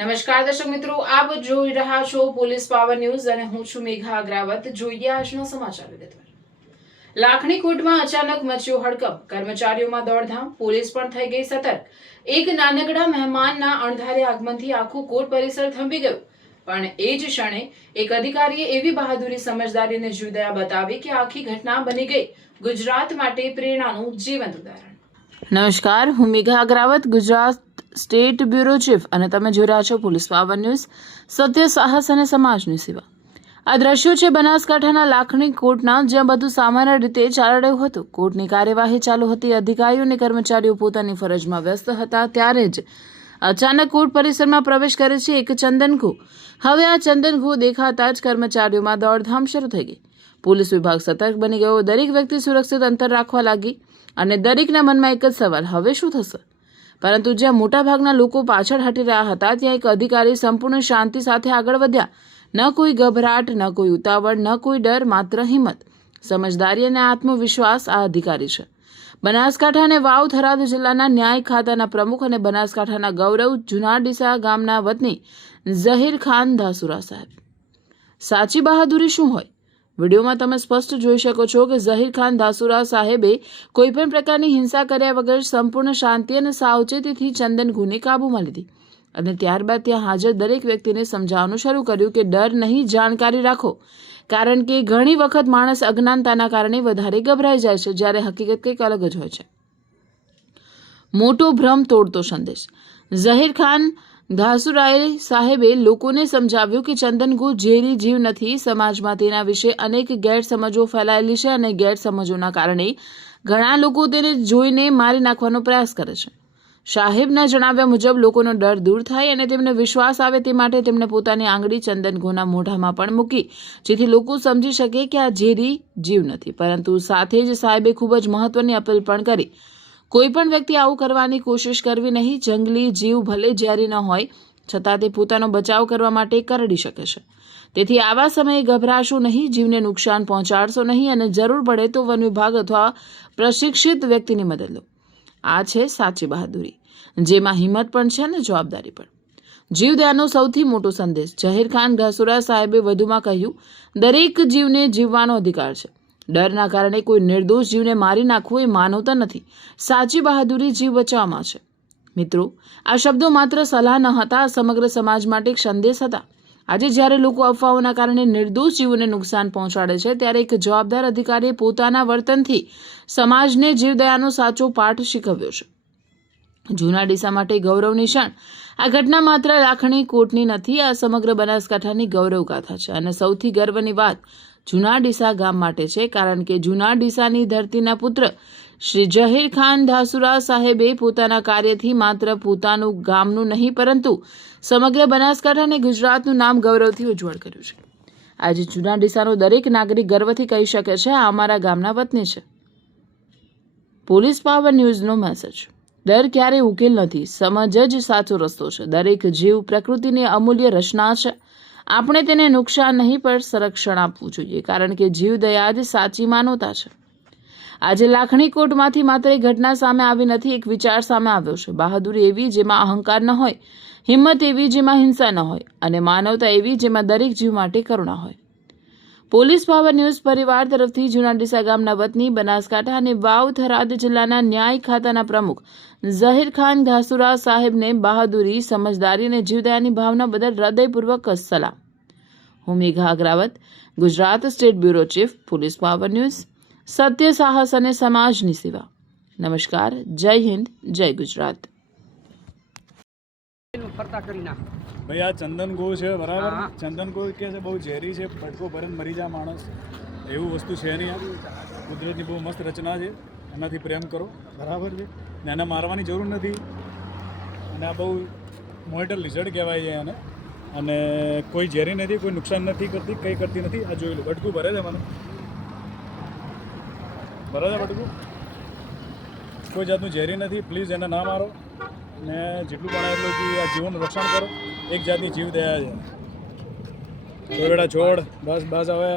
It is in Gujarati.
નમસ્કાર દર્શક મિત્રો, આપ જોઈ રહ્યા છો પોલીસ પાવર ન્યૂઝ અને હું છું મેઘા અગ્રાવત। જોઈએ આજના સમાચાર વિગતવાર। લાખણીકોટમાં અચાનક મચ્યો હડકંપ, કર્મચારીઓમાં દોડધામ, પોલીસ પણ થઈ ગઈ સતર્ક। એક નાનકડા મહેમાનના અણધાર્યા આગમનથી આખું કોર્ટ પરિસર થંભી ગયું, પણ એ જ ક્ષણે એક અધિકારીએ એવી બહાદુરી, સમજદારી અને જીવદયા બતાવી કે આખી ઘટના બની ગઈ ગુજરાત માટે પ્રેરણાનું જીવંત ઉદાહરણ। નમસ્કાર, હું Megha Agravat, Gujarat state bureau chief, અને તમે જોઈ રહ્યા છો પોલીસ પાવર ન્યૂઝ, સત્ય, સાહસ અને સમાજની સેવા। આ દ્રશ્યો છે બનાસકાંઠાના લાખણી કોર્ટના, જ્યાં બધું સામાન્ય રીતે ચાલી રહ્યું હતું। કોર્ટની કાર્યવાહી ચાલુ હતી, અધિકારીઓ અને કર્મચારીઓ પોતાની ફરજમાં વ્યસ્ત હતા, ત્યારે જ અચાનક કોર્ટ પરિસરમાં પ્રવેશ કરે છે એક ચંદનઘો। હવે આ ચંદનઘો દેખાતા જ કર્મચારીઓમાં દોડધામ શરૂ થઈ ગઈ। પોલીસ વિભાગ સતર્ક બની ગયો, દરેક વ્યક્તિ સુરક્ષિત અંતર રાખવા લાગી અને દરેકના મનમાં એક જ સવાલ, હવે શું થશે? પરંતુ જ્યાં મોટાભાગના લોકો પાછળ હટી રહ્યા હતા, ત્યાં એક અધિકારી સંપૂર્ણ શાંતિ સાથે આગળ વધ્યા। ન કોઈ ગભરાટ, ન કોઈ ઉતાવળ, ન કોઈ ડર, માત્ર હિંમત, સમજદારી અને આત્મવિશ્વાસ। આ અધિકારી છે બનાસકાંઠા અને વાવ થરાદ જિલ્લાના ન્યાય ખાતાના પ્રમુખ અને બનાસકાંઠાના ગૌરવ, જુનાડીસા ગામના વતની ઝહીર ખાન ધાસુરા સાહેબ। સાચી બહાદુરી શું હોય? વિડીયોમાં તમે સ્પષ્ટ જોઈ શકો છો કે ઝહીર ખાન ધાસુરા સાહેબે કોઈપણ પ્રકારની હિંસા કર્યા વગર સંપૂર્ણ શાંતિ અને સાવચેતીથી ચંદનઘોને કાબૂમાં લીધી અને ત્યારબાદ ત્યાં હાજર દરેક વ્યક્તિને સમજાવવાનું શરૂ કર્યું કે ડર નહીં, જાણકારી રાખો, કારણ કે ઘણી વખત માણસ અજ્ઞાનતાના કારણે વધારે ગભરાઈ જાય છે, જ્યારે હકીકત કંઈક અલગ જ હોય છે। મોટો ભ્રમ તોડતો સંદેશ। ઝહીર ખાન ધાસુરાએ સાહેબે લોકોને સમજાવ્યું કે ચંદનઘો ઝેરી જીવ નથી। સમાજમાં તેના વિશે અનેક ગેરસમજો ફેલાયેલી છે અને ગેરસમજોના કારણે ઘણા લોકો તેને જોઈને મારી નાખવાનો પ્રયાસ કરે છે। સાહેબના જણાવ્યા મુજબ લોકોનો ડર દૂર થાય અને તેમને વિશ્વાસ આવે તે માટે તેમણે પોતાની આંગળી ચંદનઘોના મોઢામાં પણ મૂકી, જેથી લોકો સમજી શકે કે આ ઝેરી જીવ નથી। પરંતુ સાથે જ સાહેબે ખૂબ જ મહત્વની અપીલ પણ કરી, કોઈ પણ વ્યક્તિ આવું કરવાની કોશિશ કરવી નહીં। જંગલી જીવ ભલે ઝેરી ન હોય, છતાં તે પોતાનો બચાવ કરવા માટે કરડી શકે છે, તેથી આવા સમયે ગભરાશો નહીં, જીવને નુકસાન પહોંચાડશો નહીં અને જરૂર પડે તો વન વિભાગ અથવા પ્રશિક્ષિત વ્યક્તિની મદદ લો। આ છે સાચી બહાદુરી, જેમાં હિંમત પણ છે અને જવાબદારી પણ। જીવદયાનો સૌથી મોટો સંદેશ। ઝહીર ખાન ધાસુરા સાહેબે વધુમાં કહ્યું, દરેક જીવને જીવવાનો અધિકાર છે। ડરના કારણે કોઈ નિર્દોષ જીવને મારી નાખવું એ માનવતા નથી, સાચી બહાદુરી જીવ બચાવવામાં છે। મિત્રો, આ શબ્દો માત્ર સલાહ ન હતા, સમગ્ર સમાજ માટે એક સંદેશ હતા। આજે જ્યારે લોકો અફવાઓના કારણે નિર્દોષ જીવોને નુકસાન પહોંચાડે છે, ત્યારે એક જવાબદાર અધિકારીએ પોતાના વર્તનથી સમાજને જીવદયાનો સાચો પાઠ શીખવ્યો છે। જુનાડીસા માટે ગૌરવની ક્ષણ। આ ઘટના માત્ર લાખણી કોટની નથી, આ સમગ્ર બનાસકાંઠાની ગૌરવ ગાથા છે અને સૌથી ગર્વની વાત જુનાડીસા ગામ માટે છે, કારણ કે જુનાડીસાની ધરતીના પુત્ર શ્રી ઝહીર ખાન ધાસુરા સાહેબે પોતાના કાર્યથી માત્ર પોતાનું ગામનું નહીં, પરંતુ સમગ્ર બનાસકાંઠા અને ગુજરાતનું નામ ગૌરવથી ઉજ્જવળ કર્યું છે। આજે જુનાડીસાનો દરેક નાગરિક ગર્વથી કહી શકે છે, આ અમારા ગામના વતની છે। પોલીસ પાવર ન્યૂઝનો મેસેજ। ડર ક્યારેય ઉકેલ નથી, સમજ જ સાચો રસ્તો છે। દરેક જીવ પ્રકૃતિની અમૂલ્ય રચના છે, આપણે તેને નુકસાન નહીં પણ સંરક્ષણ આપવું જોઈએ, કારણ કે જીવદયા જ સાચી માનવતા છે। આજે લાખણી કોટમાંથી માત્ર એક ઘટના સામે આવી નથી, એક વિચાર સામે આવ્યો છે। બહાદુરી એવી જેમાં અહંકાર ન હોય, હિંમત એવી જેમાં હિંસા ન હોય, અને માનવતા એવી જેમાં દરેક જીવ માટે કરુણા હોય। પોલીસ પાવર ન્યૂઝ પરિવાર તરફથી જુનાડીસા ગામના વતની, બનાસકાંઠા અને વાવ થરાદ જિલ્લાના ન્યાય ખાતાના પ્રમુખ ઝહીર ખાન ધાસુરા સાહેબને બહાદુરી, સમજદારી અને જીવદયાની ભાવના બદલ હૃદયપૂર્વક સલામ। હું Megha Agravat, Gujarat state bureau chief, police power news, સત્ય, સાહસ અને સમાજની સેવા। નમસ્કાર, જય હિન્દ, જય ગુજરાત। ભાઈ આ ચંદનઘો છે, બરાબર? ચંદનઘો કે છે બહુ ઝેરી છે, ભટકો ભરીને મરી જાય માણસ, એવું વસ્તુ છે નહીં। આ કુદરતની બહુ મસ્ત રચના છે, એનાથી પ્રેમ કરો, બરાબર છે ને? એને મારવાની જરૂર નથી, અને આ બહુ મોનિટર લિઝર્ડ કહેવાય છે એને, અને કોઈ ઝેરી નથી, કોઈ નુકસાન નથી કરતી, કંઈ કરતી નથી। આ જોઈ લો, ભટકું ભરે છે મને, ભરે છે ભટકું, કોઈ જાતનું ઝેરી નથી। પ્લીઝ એને ના મારો, ને જેટલું બને એટલું કે આ જીવનનું રક્ષણ કરો, એક જાતની જીવદયા છે। છોડ બસ બસ હવે